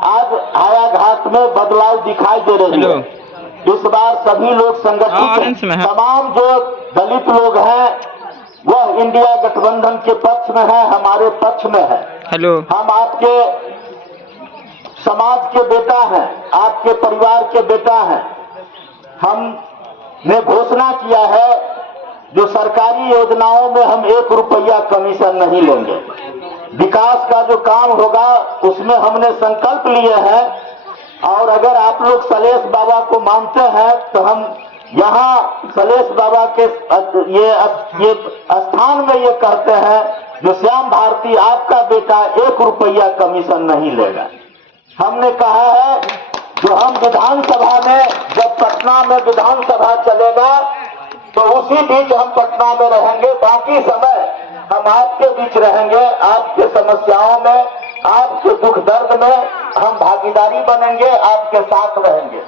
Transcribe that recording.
आज हायाघाट में बदलाव दिखाई दे रही है। इस बार सभी लोग संगठित, तमाम जो दलित लोग हैं वह इंडिया गठबंधन के पक्ष में है, हमारे पक्ष में है। हम आपके समाज के बेटा हैं, आपके परिवार के बेटा हैं। हमने घोषणा किया है जो सरकारी योजनाओं में हम 1 रुपया कमीशन नहीं लेंगे। विकास का जो काम होगा उसमें हमने संकल्प लिए हैं, और अगर आप लोग सलेश बाबा को मानते हैं तो हम यहाँ सलेश बाबा के ये स्थान में ये कहते हैं जो श्याम भारती आपका बेटा 1 रुपया कमीशन नहीं लेगा। हमने कहा है जो हम विधानसभा में, जब पटना में विधानसभा चलेगा तो उसी बीच हम पटना में रहेंगे, बाकी समय हम आपके बीच रहेंगे। आपके समस्याओं में, आपके दुख दर्द में हम भागीदारी बनेंगे, आपके साथ रहेंगे।